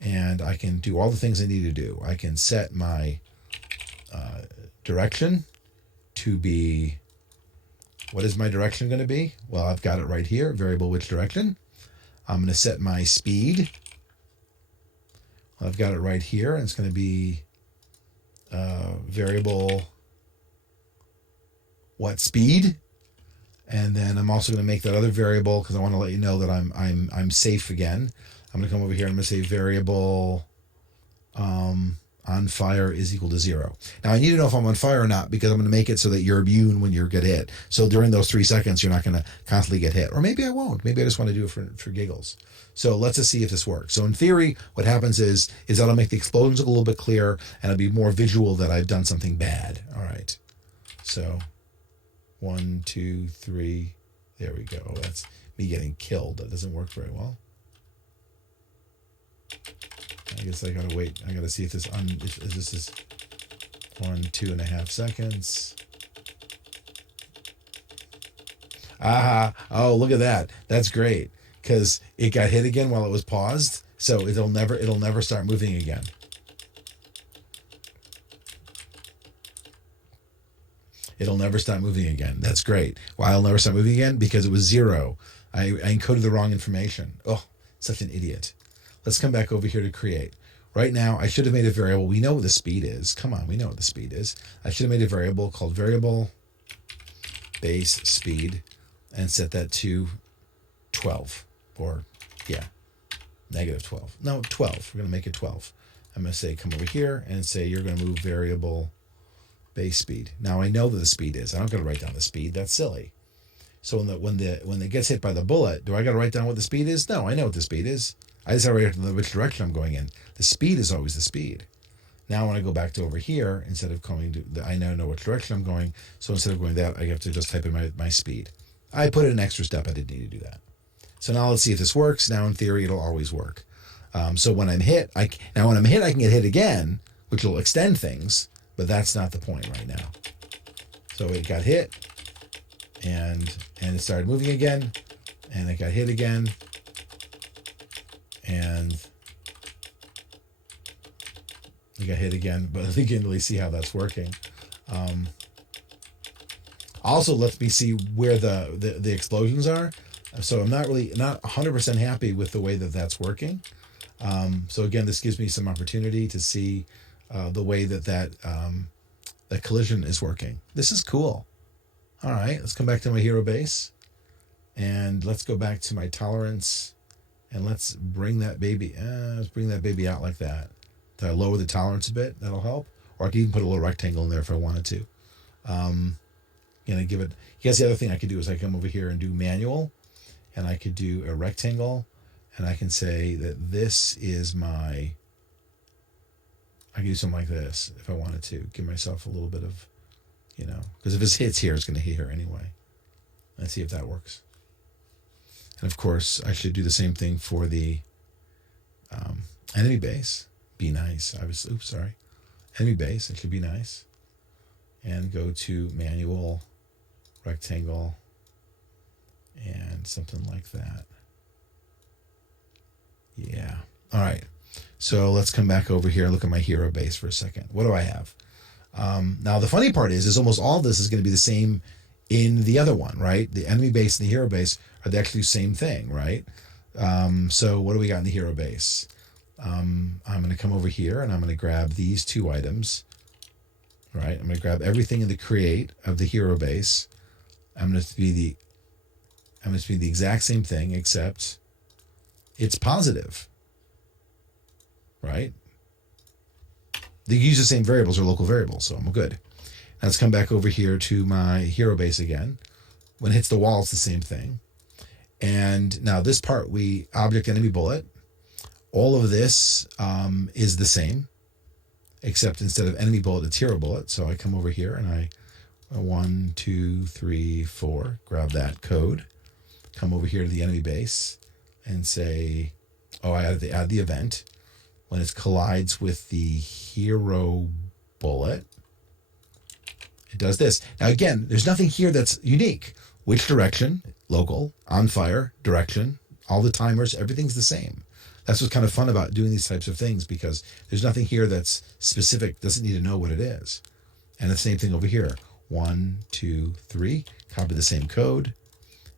and I can do all the things I need to do. I can set my direction to be... What is my direction going to be? Well, I've got it right here, variable which direction. I'm going to set my speed. I've got it right here, and it's going to be variable what speed. And then I'm also going to make that other variable, because I want to let you know that I'm safe again. I'm going to come over here and I'm going to say variable. I'm on fire is equal to 0. Now I need to know if I'm on fire or not because I'm going to make it so that you're immune when you get hit. So during those 3 seconds, you're not going to constantly get hit. Or maybe I won't. Maybe I just want to do it for giggles. So let's just see if this works. So in theory, what happens is that'll make the explosions look a little bit clearer and it'll be more visual that I've done something bad. All right. So 1, 2, 3. There we go. That's me getting killed. That doesn't work very well. I guess I gotta wait. I gotta see if this if this is 1, 2.5 seconds. Aha! Oh, look at that. That's great because it got hit again while it was paused. So it'll never start moving again. It'll never stop moving again. That's great. Why it'll never stop moving again? Because it was 0. I encoded the wrong information. Oh, such an idiot. Let's come back over here to create. Right now, I should have made a variable. We know what the speed is. Come on, we know what the speed is. I should have made a variable called variable base speed and set that to 12. Or, yeah, negative 12. No, 12. We're going to make it 12. I'm going to say come over here and say you're going to move variable base speed. Now I know that the speed is. I don't got to write down the speed. That's silly. So when it gets hit by the bullet, do I got to write down what the speed is? No, I know what the speed is. I just have to write which direction I'm going in. The speed is always the speed. Now when I go back to over here, instead of going to, I now know which direction I'm going. So instead of going that, I have to just type in my speed. I put in an extra step. I didn't need to do that. So now let's see if this works. Now in theory, it'll always work. So when I'm hit, I can get hit again, which will extend things, but that's not the point right now. So it got hit, and it started moving again, and it got hit again, and it got hit again, but you can really see how that's working. Also, let me see where the explosions are. So I'm not 100% happy with the way that that's working. So again, this gives me some opportunity to see the way that collision is working. This is cool. All right, let's come back to my hero base, and let's go back to my tolerance, and let's bring that baby. Let's bring that baby out like that. Did I lower the tolerance a bit? That'll help. Or I could even put a little rectangle in there if I wanted to. Give it. Here's the other thing I could do is I come over here and do manual, and I could do a rectangle, and I can say that this is my. I can do something like this if I wanted to. Give myself a little bit of, because if it hits here, it's going to hit here anyway. Let's see if that works. And of course, I should do the same thing for the enemy base. Be nice. Enemy base. It should be nice. And go to manual, rectangle, and something like that. Yeah. All right. So let's come back over here and look at my hero base for a second. What do I have? Now, the funny part is almost all of this is going to be the same in the other one, right? The enemy base and the hero base are actually the same thing, right? So what do we got in the hero base? I'm going to come over here and I'm going to grab these 2 items, right? I'm going to grab everything in the create of the hero base. I'm going to be the exact same thing, except it's positive, right? They use the same variables or local variables, so I'm good. Now let's come back over here to my hero base again. When it hits the wall, it's the same thing. And now this part, we object enemy bullet. All of this is the same, except instead of enemy bullet, it's hero bullet. So I come over here and I 1, 2, 3, 4, grab that code, come over here to the enemy base and say, I add the event. When it collides with the hero bullet, it does this. Now again, there's nothing here that's unique. Which direction, local, on fire, direction, all the timers, everything's the same. That's what's kind of fun about doing these types of things, because there's nothing here that's specific, doesn't need to know what it is. And the same thing over here. 1, 2, 3, copy the same code,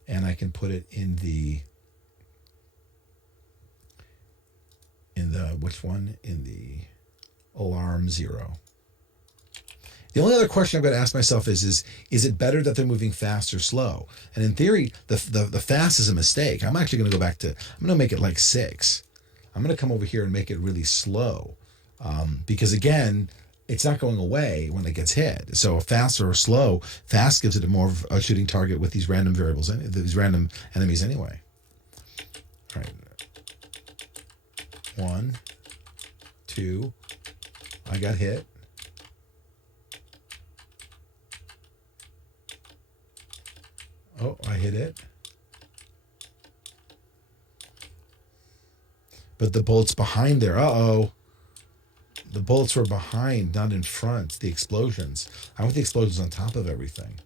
and I can put it in the alarm 0. The only other question I've got to ask myself is it better that they're moving fast or slow? And in theory, the fast is a mistake. I'm actually going to go back to, I'm going to make it like 6. I'm going to come over here and make it really slow. Because again, it's not going away when it gets hit. So fast or slow, fast gives it a more of a shooting target with these random variables, these random enemies anyway. All right. 1, 2, I got hit. Oh, I hit it. But the bullets behind there, uh-oh. The bullets were behind, not in front, the explosions. I want the explosions on top of everything.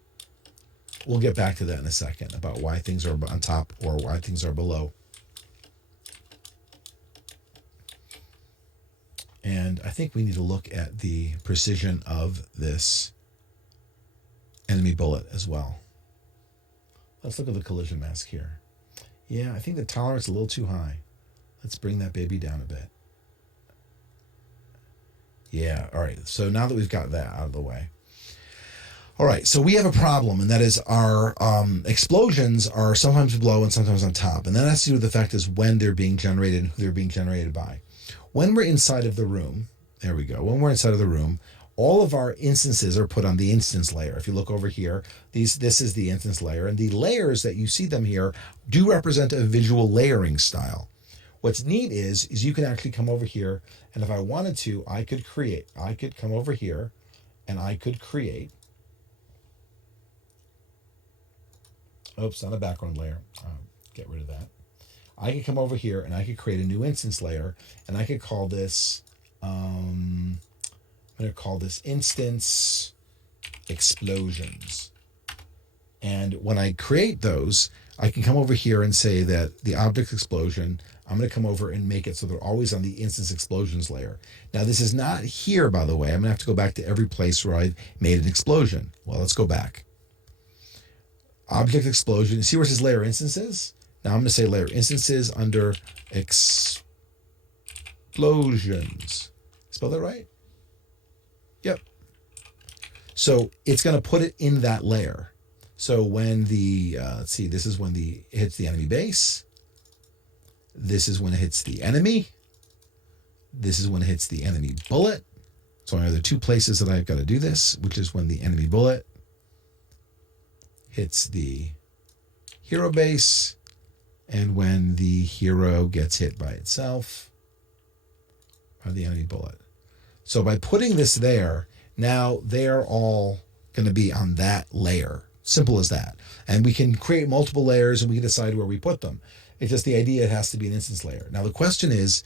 We'll get back to that in a second, about why things are on top or why things are below. And I think we need to look at the precision of this enemy bullet as well. Let's look at the collision mask here. Yeah, I think the tolerance is a little too high. Let's bring that baby down a bit. Yeah, all right. So now that we've got that out of the way. All right, so we have a problem, and that is our explosions are sometimes below and sometimes on top. And that has to do with the fact is when they're being generated and who they're being generated by. When we're inside of the room, there we go. When we're inside of the room, all of our instances are put on the instance layer. If you look over here, this is the instance layer. And the layers that you see them here do represent a visual layering style. What's neat is you can actually come over here, and if I wanted to, I could come over here, and I could create. Oops, not a background layer. Get rid of that. I could come over here, and I could create a new instance layer, and I could call this, I'm going to call this instance explosions. And when I create those, I can come over here and say that the object explosion, I'm going to come over and make it so they're always on the instance explosions layer. Now, this is not here, by the way. I'm going to have to go back to every place where I made an explosion. Well, let's go back. Object explosion. See where it says layer instances? Now I'm going to say layer instances under explosions. Spell that right? Yep. So it's going to put it in that layer. So when the, let's see, this is when it hits the enemy base. This is when it hits the enemy. This is when it hits the enemy bullet. So there are two places that I've got to do this, which is when the enemy bullet hits the hero base and when the hero gets hit by itself by the enemy bullet. So by putting this there, now they're all going to be on that layer. Simple as that. And we can create multiple layers and we can decide where we put them. It's just the idea it has to be an instance layer. Now the question is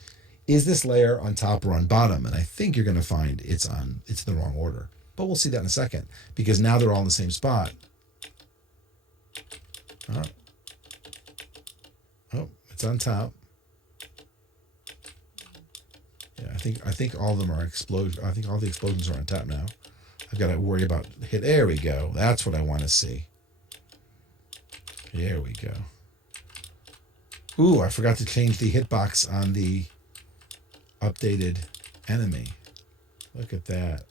this layer on top or on bottom? And I think you're going to find it's in the wrong order. But we'll see that in a second because now they're all in the same spot. Oh, it's on top. Yeah, I think all of them are explosion. I think all the explosions are on top now. I've got to worry about hit. There we go. That's what I want to see. There we go. Ooh, I forgot to change the hitbox on the updated enemy. Look at that.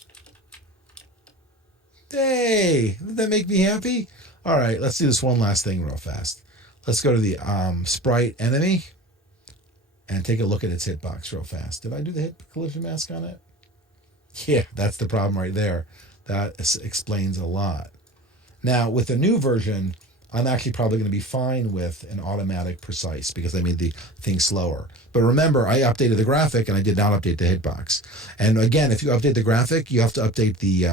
Hey, did that make me happy? All right, let's do this one last thing real fast. Let's go to the sprite enemy and take a look at its hitbox real fast. Did I do the hit collision mask on it? Yeah, that's the problem right there. That explains a lot. Now, with the new version, I'm actually probably going to be fine with an automatic precise because I made the thing slower. But remember, I updated the graphic and I did not update the hitbox. And again, if you update the graphic, you have to update the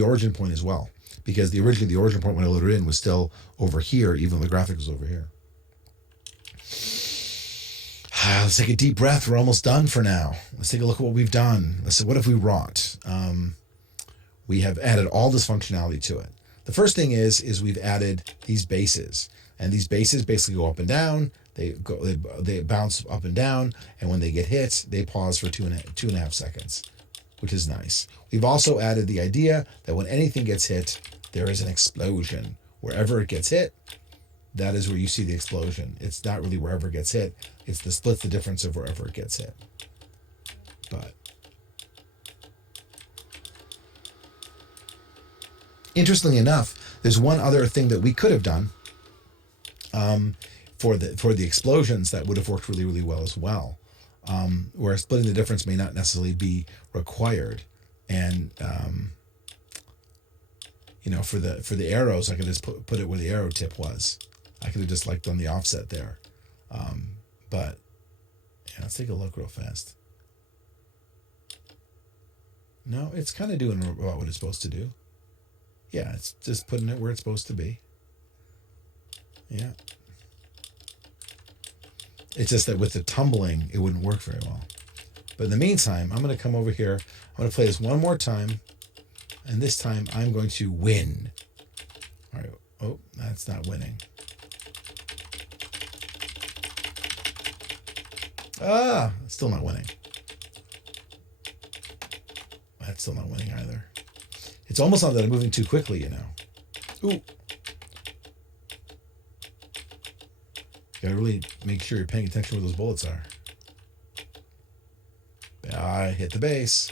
origin point as well. Because originally the origin point when I loaded it in was still over here, even though the graphic was over here. Let's take a deep breath. We're almost done for now. Let's take a look at what we've done. Let's see, what have we wrought? We have added all this functionality to it. The first thing is we've added these bases. And these bases basically go up and down. They bounce up and down. And when they get hit, they pause for two and a half seconds, which is nice. We've also added the idea that when anything gets hit, there is an explosion. Wherever it gets hit, that is where you see the explosion. It's not really wherever it gets hit. It's the difference of wherever it gets hit. But interestingly enough, there's one other thing that we could have done for the explosions that would have worked really, really well as well. where splitting the difference may not necessarily be required. And for the arrows, I could just put it where the arrow tip was. I could have just done the offset there. But yeah, let's take a look real fast. No, it's kind of doing about what it's supposed to do. Yeah, it's just putting it where it's supposed to be. Yeah. It's just that with the tumbling, it wouldn't work very well. But in the meantime, I'm going to come over here. I'm going to play this one more time. And this time, I'm going to win. All right. Oh, that's not winning. Still not winning. That's still not winning either. It's almost like that I'm moving too quickly, Ooh. Gotta really make sure you're paying attention where those bullets are. I hit the base.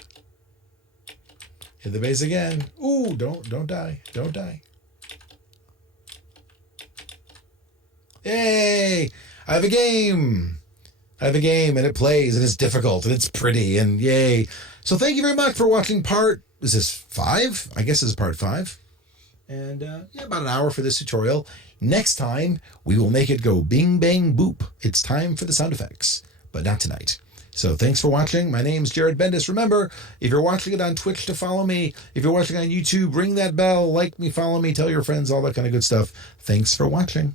Hit the base again. Ooh, don't die. Don't die. Yay! I have a game. And it plays and it's difficult and it's pretty and yay. So thank you very much for watching is this 5? I guess this is part 5. And about an hour for this tutorial. Next time, we will make it go bing, bang, boop. It's time for the sound effects, but not tonight. So thanks for watching. My name's Jared Bendis. Remember, if you're watching it on Twitch, to follow me. If you're watching on YouTube, ring that bell, like me, follow me, tell your friends, all that kind of good stuff. Thanks for watching.